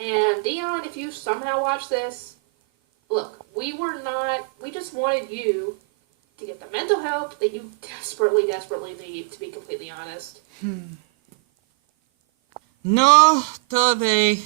And Dion, if you somehow watch this, look, we just wanted you to get the mental help that you desperately, desperately need, to be completely honest. No, todavía.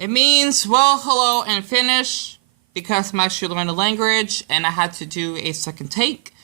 It means, well, hello, and finish, because I'm actually learning the language, and I had to do a second take,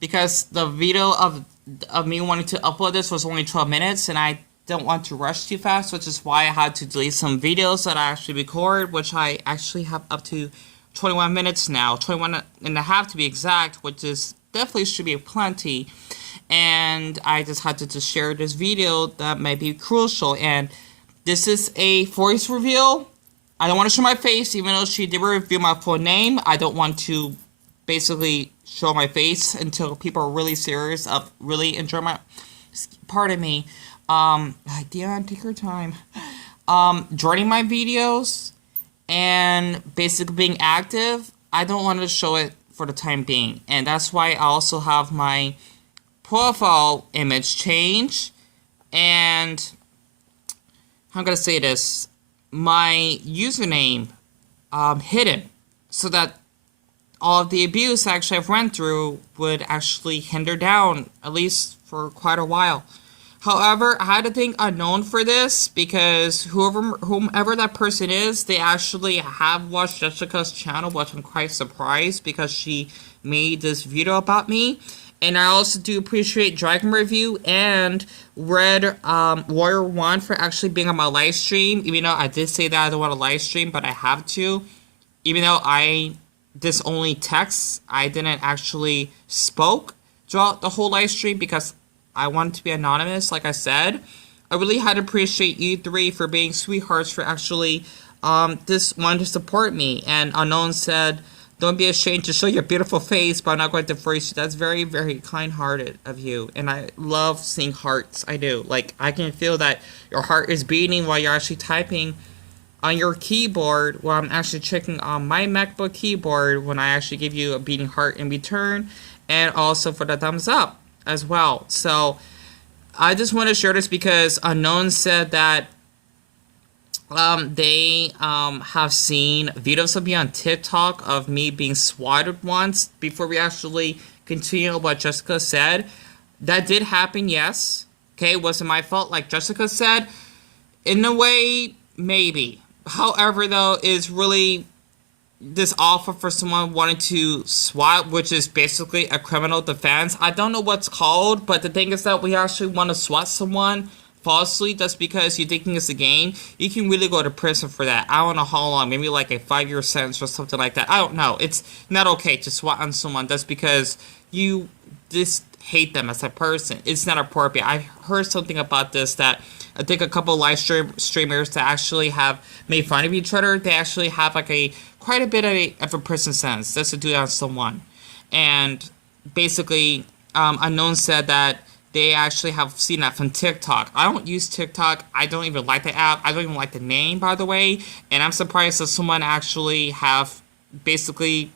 because the video of me wanting to upload this was only 12 minutes, and I don't want to rush too fast, which is why I had to delete some videos that I actually record, which I actually have up to 21 minutes now, 21 and a half to be exact, which is definitely should be plenty. And I just had to just share this video that might be crucial. And this is a voice reveal. I don't want to show my face, even though she did reveal my full name. I don't want to basically show my face until people are really serious of really enjoying my, pardon me, Dion, take your time, joining my videos and basically being active. I don't want to show it for the time being, and that's why I also have my profile image change, and I'm gonna say this, my username hidden, so that all of the abuse actually I've went through would actually hinder down, at least for quite a while. However, I had to think unknown for this, because whomever that person is, they actually have watched Jessica's channel, which I'm quite surprised, because she made this video about me. And I also do appreciate Dragon Review and Red Warrior 1 for actually being on my live stream, even though I did say that I don't want to live stream, but I have to. Even though this only text, I didn't actually spoke throughout the whole live stream, because I wanted to be anonymous, like I said. I really had to appreciate you three for being sweethearts, for actually just wanting to support me. And Unknown said, don't be ashamed to show your beautiful face, but I'm not going to force you. That's very, very kind-hearted of you. And I love seeing hearts. I do. Like, I can feel that your heart is beating while you're actually typing on your keyboard, while I'm actually checking on my MacBook keyboard when I actually give you a beating heart in return. And also for the thumbs up as well. So I just want to share this because Unknown said that they have seen videos of me on TikTok of me being swatted once. Before we actually continue what Jessica said, that did happen, yes. Okay, it wasn't my fault, like Jessica said. In a way, maybe. However, though, is really this awful for someone wanting to swat, which is basically a criminal defense. I don't know what's called, but the thing is that we actually want to swat someone falsely just because you're thinking it's a game. You can really go to prison for that. I don't know how long, maybe like a 5-year sentence or something like that. I don't know. It's not okay to swat on someone just because you just hate them as a person. It's not appropriate. I heard something about this that I think a couple live streamers that actually have made fun of each other, they actually have like quite a bit of a prison sentence just to do that on someone. And basically, Unknown said that they actually have seen that from TikTok. I don't use TikTok. I don't even like the app. I don't even like the name, by the way. And I'm surprised that someone actually have basically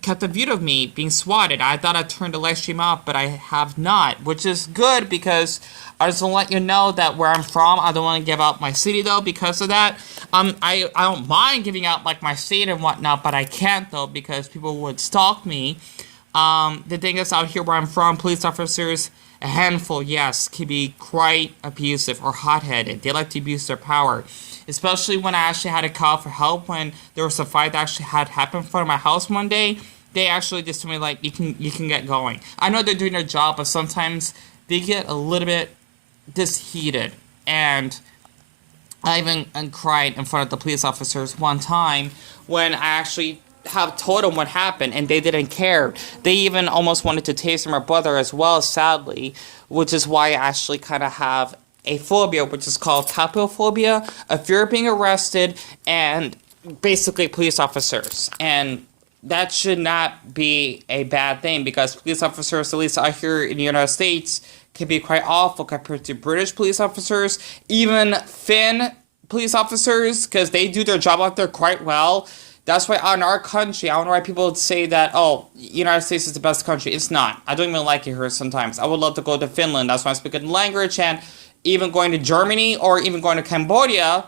kept a view of me being swatted. I thought I turned the live stream off, but I have not, which is good because I just want to let you know that where I'm from, I don't want to give out my city though because of that. I don't mind giving out like my state and whatnot, but I can't though because people would stalk me. The thing is, out here where I'm from, police officers, a handful, yes, can be quite abusive or hot-headed. They like to abuse their power. Especially when I actually had to call for help when there was a fight that actually had happened in front of my house one day. They actually just told me, like, you can get going. I know they're doing their job, but sometimes they get a little bit just heated. And I even cried in front of the police officers one time when I actually have told them what happened and they didn't care. They even almost wanted to taser my brother as well, sadly, which is why I actually kind of have a phobia, which is called capophobia, a fear of being arrested and basically police officers. And that should not be a bad thing because police officers, at least out here in the United States, can be quite awful compared to British police officers, even Finn police officers, because they do their job out there quite well. That's why in our country, I don't know why people would say that, oh, United States is the best country. It's not. I don't even like it here sometimes. I would love to go to Finland. That's why I speak the language. And even going to Germany or even going to Cambodia,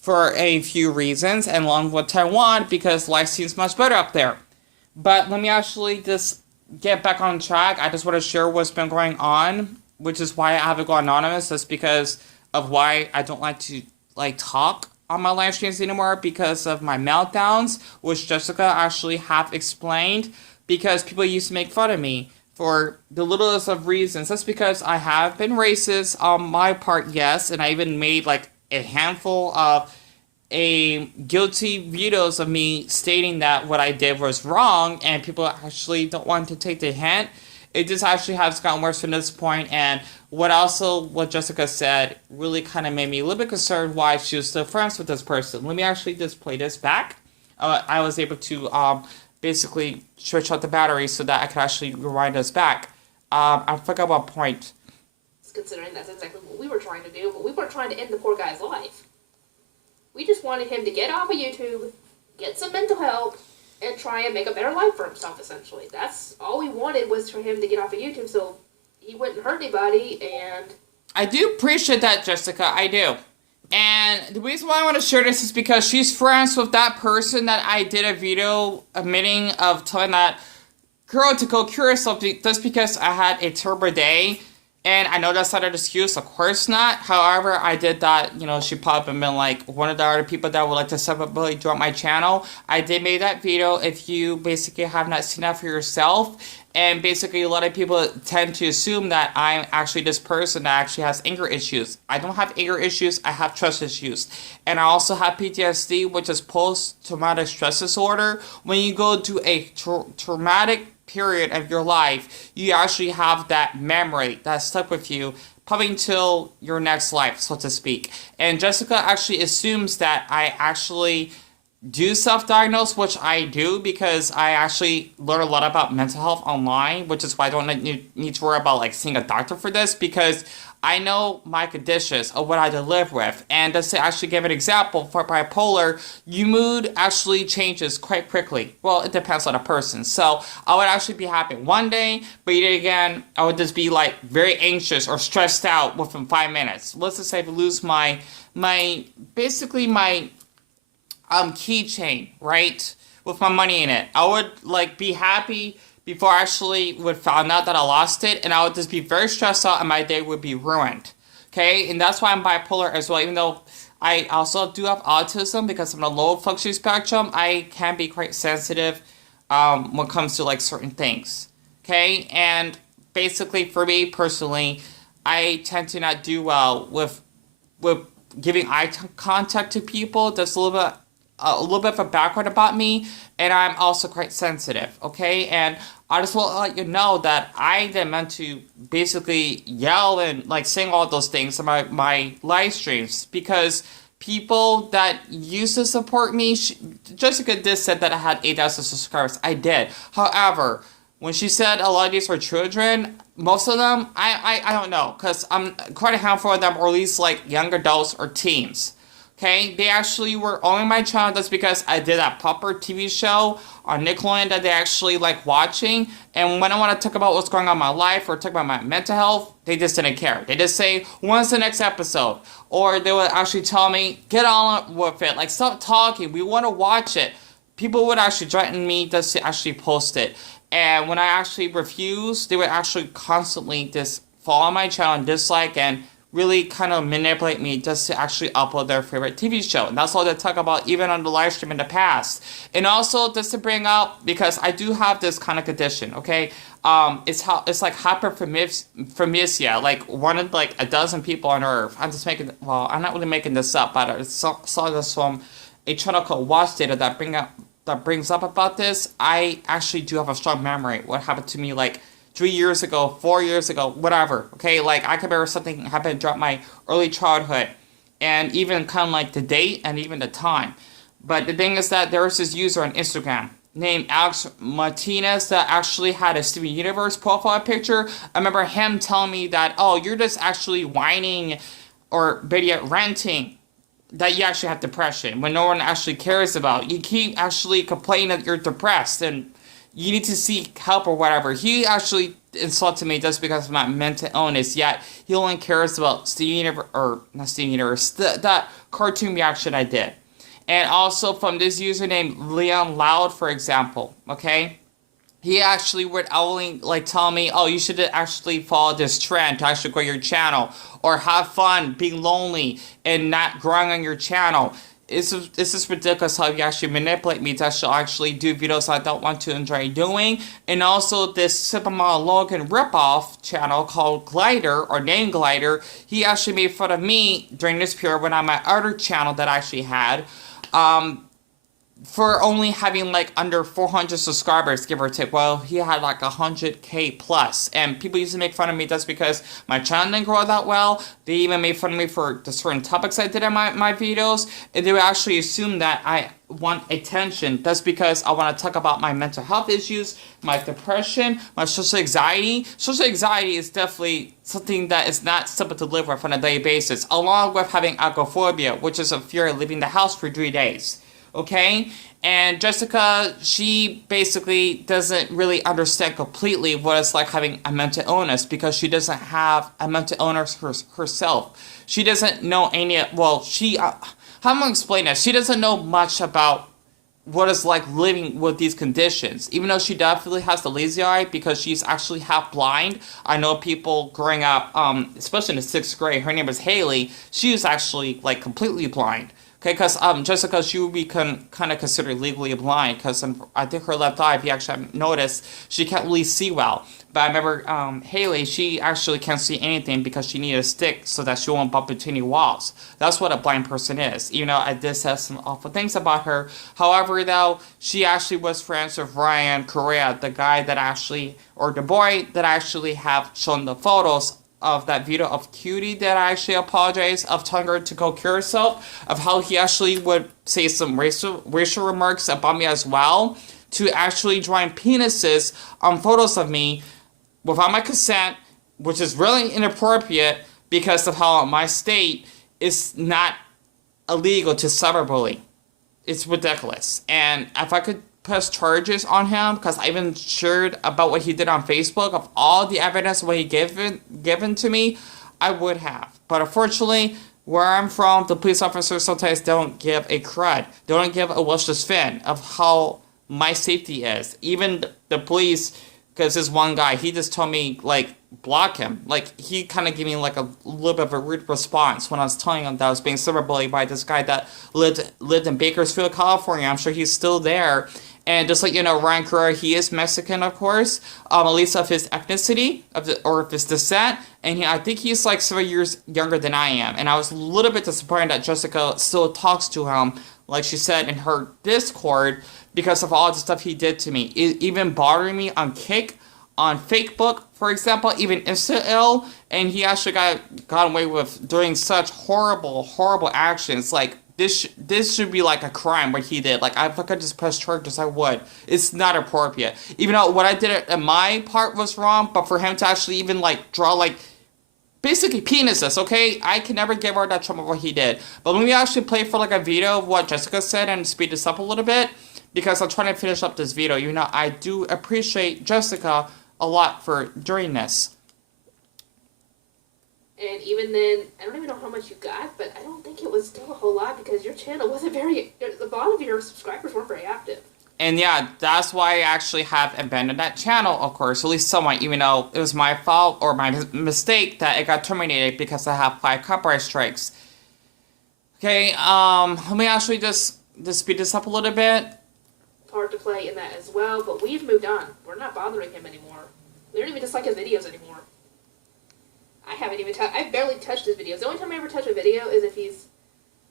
for a few reasons, and along with Taiwan because life seems much better up there. But let me actually just get back on track. I just want to share what's been going on, which is why I haven't gone anonymous. That's because of why I don't like to talk on my live streams anymore because of my meltdowns, which Jessica actually have explained. Because people used to make fun of me for the littlest of reasons. That's because I have been racist on my part, yes, and I even made like a handful of guilty videos of me stating that what I did was wrong, and people actually don't want to take the hint. It just actually has gotten worse from this point, and what Jessica said really kind of made me a little bit concerned why she was still friends with this person. Let me actually just play this back. I was able to basically switch out the battery so that I could actually rewind us back. I forgot what point. Considering that's exactly what we were trying to do, but we weren't trying to end the poor guy's life. We just wanted him to get off of YouTube, get some mental help, and try and make a better life for himself, essentially. That's all we wanted, was for him to get off of YouTube so he wouldn't hurt anybody, and... I do appreciate that, Jessica, I do. And the reason why I want to share this is because she's friends with that person that I did a video admitting of telling that girl to go cure herself just because I had a terrible day. And I know that's not an excuse, of course not. However, I did that, she probably been like one of the other people that would like to cyberbully join my channel. I did make that video if you basically have not seen that for yourself. And basically a lot of people tend to assume that I'm actually this person that actually has anger issues. I don't have anger issues, I have trust issues. And I also have PTSD, which is post-traumatic stress disorder. When you go to a traumatic period of your life, you actually have that memory that's stuck with you probably until your next life, so to speak. And Jessica actually assumes that I actually do self-diagnose, which I do because I actually learn a lot about mental health online, which is why I don't need to worry about seeing a doctor for this, because I know my conditions of what I had to live with. And just to actually give an example, for bipolar, your mood actually changes quite quickly. Well, it depends on the person. So I would actually be happy one day, but yet again, I would just be very anxious or stressed out within 5 minutes. Let's just say I lose my keychain, right, with my money in it. I would be happy before I actually would find out that I lost it, and I would just be very stressed out and my day would be ruined. Okay, and that's why I'm bipolar as well. Even though I also do have autism because I'm on a low functioning spectrum, I can be quite sensitive when it comes to certain things. Okay, and basically for me personally, I tend to not do well with giving eye contact to people. That's a little bit of a background about me, and I'm also quite sensitive, okay? And I just want to let you know that I didn't meant to basically yell and sing all those things in my live streams, because people that used to support me, Jessica did said that I had 8,000 subscribers. I did. However, when she said a lot of these were children, most of them, I don't know, because I'm quite a handful of them, or at least young adults or teens. Okay, they actually were on my channel just because I did that Pupper TV show on Nickelodeon that they actually like watching. And when I want to talk about what's going on in my life or talk about my mental health, they just didn't care. They just say, when's the next episode? Or they would actually tell me, get on with it. Stop talking. We want to watch it. People would actually threaten me just to actually post it. And when I actually refused, they would actually constantly just follow my channel and dislike and really kind of manipulate me just to actually upload their favorite TV show. And that's all they talk about even on the live stream in the past. And also just to bring up, because I do have this kind of condition, okay? It's like hyperphonemia, like one of a dozen people on Earth. I'm not really making this up, but I saw this from a channel called Watch Data that brings up about this. I actually do have a strong memory. What happened to me 3 years ago, 4 years ago, whatever, okay? I can remember something happened throughout my early childhood, and even kind of the date and even the time. But the thing is that there was this user on Instagram named Alex Martinez that actually had a Steven Universe profile picture. I remember him telling me that, oh, you're just actually whining or ranting that you actually have depression when no one actually cares about. You keep actually complaining that you're depressed and you need to seek help or whatever. He actually insulted me just because of my mental illness, yet he only cares about Steven Universe, or not Steven Universe, that cartoon reaction I did. And also from this user named Leon Loud, for example, okay? He actually would only like tell me, oh, you should actually follow this trend to actually grow your channel, or have fun being lonely and not growing on your channel. This is ridiculous how you actually manipulate me to actually do videos I don't want to enjoy doing. And also this Supermodel Logan ripoff channel called Glider, or Name Glider, he actually made fun of me during this period when on my other channel that I actually had. For only having like under 400 subscribers, give or take. Well, he had like 100k plus, and people used to make fun of me just because my channel didn't grow that well. They even made fun of me for the certain topics I did in my videos, and they would actually assume that I want attention just because I want to talk about my mental health issues, my depression, my social anxiety. Social anxiety is definitely something that is not simple to live with on a daily basis, along with having agoraphobia, which is a fear of leaving the house for 3 days. Okay? And Jessica, she basically doesn't really understand completely what it's like having a mental illness, because she doesn't have a mental illness herself. She doesn't know any, well, how am I going to explain this? She doesn't know much about what it's like living with these conditions, even though she definitely has the lazy eye because she's actually half blind. I know people growing up, especially in the 6th grade, her name is Haley, she was actually like completely blind. Okay, because Jessica, she would be kind of considered legally blind, because I think her left eye, if you actually noticed, she can't really see well. But I remember Haley, she actually can't see anything because she needed a stick so that she won't bump into any walls. That's what a blind person is. You know, I did say some awful things about her. However, though, she actually was friends with Ryan Correa, the guy that actually, or the boy that I actually have shown the photos of that video of Cutie that I actually apologize, of telling her to go cure herself, of how he actually would say some racial remarks about me as well, to actually drawing penises on photos of me without my consent, which is really inappropriate because of how my state is not illegal to cyberbully. It's ridiculous. And if I could press charges on him, because I even shared about what he did on Facebook of all the evidence what he given to me, I would have. But unfortunately, where I'm from, the police officers sometimes don't give a crud. They don't give a Welsh's fin of how my safety is. Even the police, because this one guy, he just told me, like, block him. Like, he kind of gave me, like, a little bit of a rude response when I was telling him that I was being cyberbullied by this guy that lived in Bakersfield, California. I'm sure he's still there. And just like, you know, Ryan Correa, he is Mexican, of course, at least of his ethnicity, or of his descent, and I think he's like 7 years younger than I am. And I was a little bit disappointed that Jessica still talks to him, like she said in her Discord, because of all the stuff he did to me. Even bothering me on Kick, on Facebook, for example, even Insta-ill, and he actually got away with doing such horrible actions, like, This should be like a crime what he did. Like, if I could just press charges, I would. It's not appropriate. Even though what I did at my part was wrong, but for him to actually even like draw like basically penises, okay? I can never give her that trouble what he did. But let me actually play for like a video of what Jessica said and speed this up a little bit, because I'm trying to finish up this video. You know, I do appreciate Jessica a lot for doing this. And even then, I don't even know how much you got, but I don't think it was still a whole lot, because your channel wasn't very, a lot of your subscribers weren't very active. And yeah, that's why I actually have abandoned that channel, of course, at least somewhat, even though it was my fault or my mistake that it got terminated because I have 5 copyright strikes. Okay, let me actually just speed this up a little bit. Hard to play in that as well, but we've moved on. We're not bothering him anymore. We don't even dislike his videos anymore. I haven't even I've barely touched his videos. The only time I ever touch a video is if he's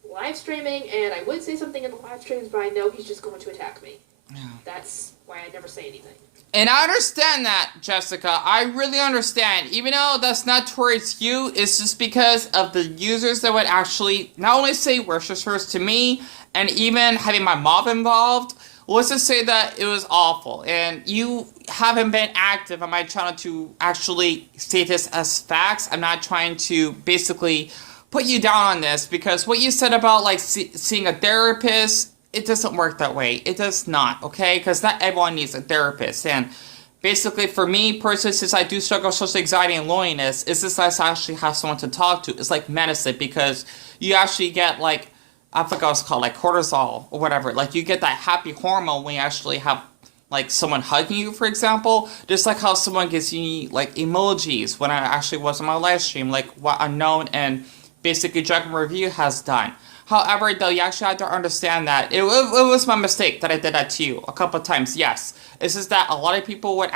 live streaming, and I would say something in the live streams, but I know he's just going to attack me. Yeah. That's why I never say anything. And I understand that, Jessica. I really understand. Even though that's not towards you, it's just because of the users that would actually not only say Worcestershire to me, and even having my mom involved. Let's just say that it was awful, and you haven't been active on my channel to actually state this as facts. I'm not trying to basically put you down on this, because what you said about like seeing a therapist, it doesn't work that way. It does not, okay? Because not everyone needs a therapist, and basically, for me personally, since I do struggle with social anxiety and loneliness, it's just nice to actually have someone to talk to. It's like medicine because you actually get like, I forgot what it's called, like cortisol or whatever. Like you get that happy hormone when you actually have like someone hugging you, for example. Just like how someone gives you like emojis when I actually was on my live stream, like what Unknown and basically Dragon Review has done. However, though, you actually have to understand that it was my mistake that I did that to you a couple of times, yes. It's just that a lot of people would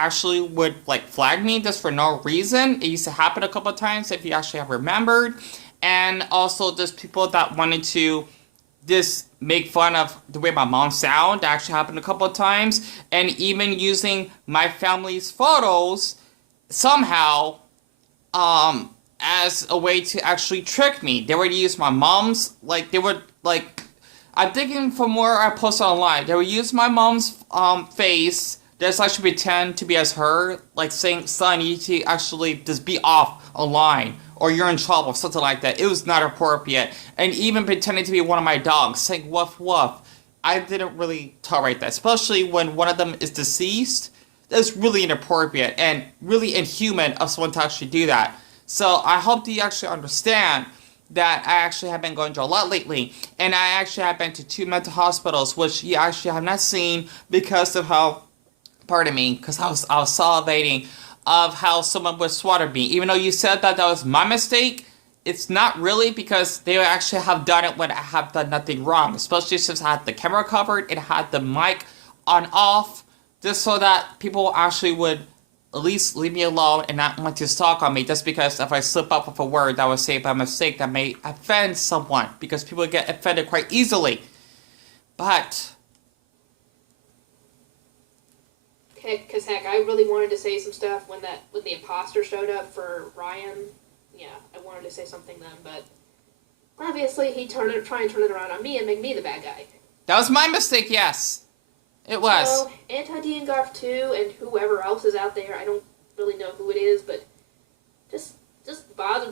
like flag me just for no reason. It used to happen a couple of times if you actually have remembered. And also just people that wanted to just make fun of the way my mom sound. That actually happened a couple of times. And even using my family's photos somehow as a way to actually trick me. They would use my mom's, like, they would, like, I'm thinking from where I posted online, they would use my mom's face, just actually pretend to be as her, like saying, son, you need to actually just be off online, or you're in trouble, something like that. It was not appropriate. And even pretending to be one of my dogs, saying woof woof. I didn't really tolerate that, especially when one of them is deceased. That's really inappropriate and really inhuman of someone to actually do that. So I hope that you actually understand that I actually have been going through a lot lately, and I actually have been to 2 mental hospitals, which you actually have not seen because of how, pardon me, because I was salivating of how someone would swat me. Even though you said that that was my mistake, it's not really, because they actually have done it when I have done nothing wrong, especially since I had the camera covered, it had the mic on off, just so that people actually would at least leave me alone and not want to stalk on me, just because if I slip up with a word that was said by mistake that may offend someone, because people get offended quite easily. But because heck, I really wanted to say some stuff when the imposter showed up for Ryan. Yeah, I wanted to say something then, but obviously he trying to turn it around on me and make me the bad guy. that was my mistake, yes. It was. So, Anti-Diengarf 2 and whoever else is out there, I don't really know who it is, but just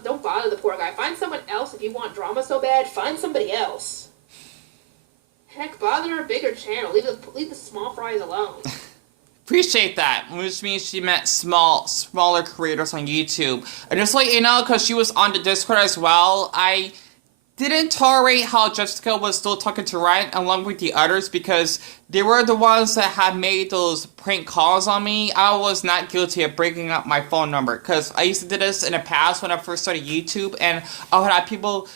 don't bother the poor guy. Find someone else if you want drama so bad. Find somebody else. Heck, bother a bigger channel. Leave the small fries alone. Appreciate that, which means she meant smaller creators on YouTube. And just like, you know, because she was on the Discord as well, I didn't tolerate how Jessica was still talking to Ryan along with the others, because they were the ones that had made those prank calls on me. I was not guilty of breaking up my phone number, because I used to do this in the past when I first started YouTube, and I would have people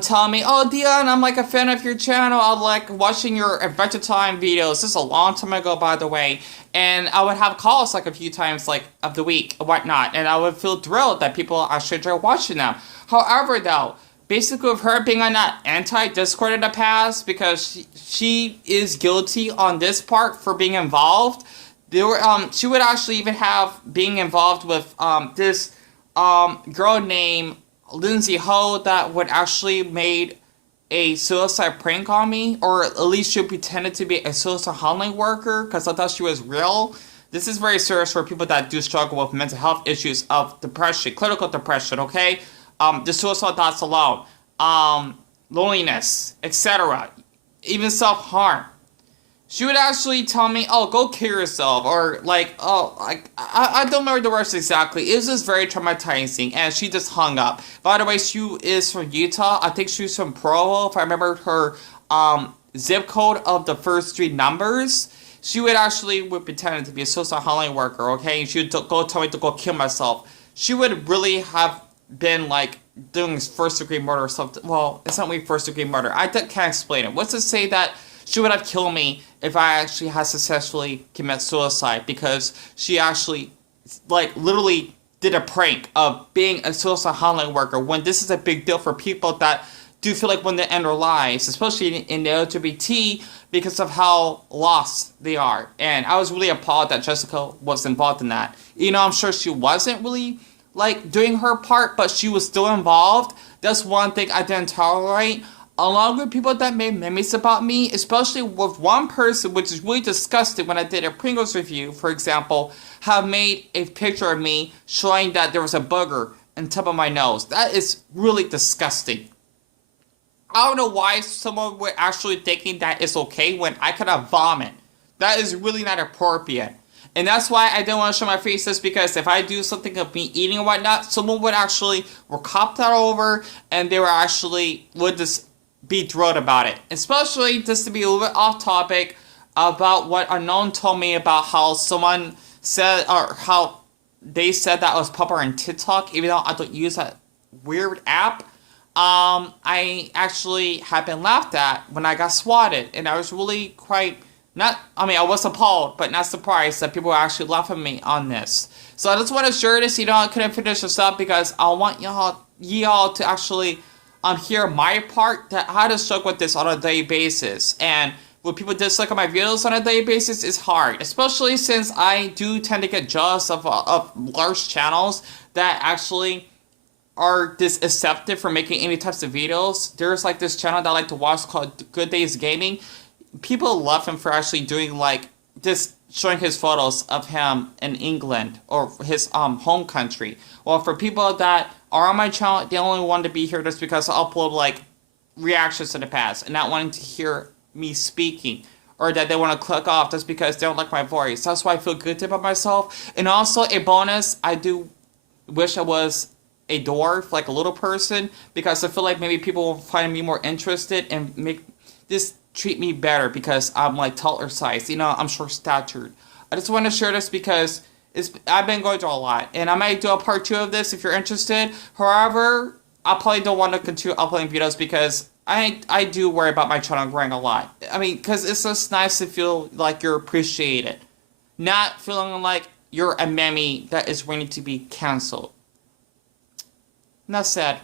telling me, oh, Dion, I'm like a fan of your channel. I like watching your Adventure Time videos. This is a long time ago, by the way. And I would have calls like a few times like of the week or whatnot. And I would feel thrilled that people actually enjoy watching them. However, though, basically with her being on that anti-Discord in the past, because she is guilty on this part for being involved, she would actually even have being involved with this girl named Lindsay Ho that would actually made a suicide prank on me, or at least she pretended to be a suicide hotline worker because I thought she was real. This is very serious for people that do struggle with mental health issues of depression, clinical depression, okay? The suicide thoughts alone, loneliness, etc., even self-harm. She would actually tell me, oh, go kill yourself, or like, oh, like, I don't remember the words exactly. It was just very traumatizing, and she just hung up. By the way, she is from Utah. I think she was from Provo, if I remember her zip code of the first 3 numbers. She would pretend to be a suicide hotline worker, okay? And she would go tell me to go kill myself. She would really have been, like, doing first-degree murder or something. Well, it's not really first-degree murder. I can't explain it. What's to say that she would have killed me if I actually had successfully committed suicide, because she actually, like, literally did a prank of being a suicide hotline worker, when this is a big deal for people that do feel like when they end their lives, especially in the LGBT, because of how lost they are. And I was really appalled that Jessica was involved in that. You know, I'm sure she wasn't really, like, doing her part, but she was still involved. That's one thing I didn't tolerate. Along with people that made memes about me, especially with one person, which is really disgusting, when I did a Pringles review, for example, have made a picture of me showing that there was a booger on top of my nose. That is really disgusting. I don't know why someone would actually thinking that it's okay when I could have vomit. That is really not appropriate. And that's why I didn't want to show my faces, because if I do something of me eating or whatnot, someone would actually cop that over, and they would just be thrilled about it. Especially, just to be a little bit off topic, about what Unknown told me about how someone said, or how they said that I was popular on TikTok, even though I don't use that weird app. I actually have been laughed at when I got swatted, and I was really quite I was appalled, but not surprised that people were actually laughing at me on this. So I just want to share this, I couldn't finish this up because I want y'all to actually hear my part, that how to struggle with this on a daily basis. And when people dislike my videos on a daily basis, is hard, especially since I do tend to get jealous of large channels that actually are accepted for making any types of videos. There's like this channel that I like to watch called Good Days Gaming. People love him for actually doing like just showing his photos of him in England or his home country. Well, for people that are on my channel, they only want to be here just because I upload like reactions to the past and not wanting to hear me speaking, or that they want to click off just because they don't like my voice. That's why I feel good about myself. And also a bonus, I do wish I was a dwarf, like a little person, because I feel like maybe people will find me more interested and make this treat me better because I'm like taller size. I'm short statured. I just want to share this because I've been going through a lot, and I might do a part 2 of this if you're interested. However, I probably don't want to continue uploading videos because I do worry about my channel growing a lot. Because it's just nice to feel like you're appreciated, not feeling like you're a meme that is ready to be canceled. Enough said.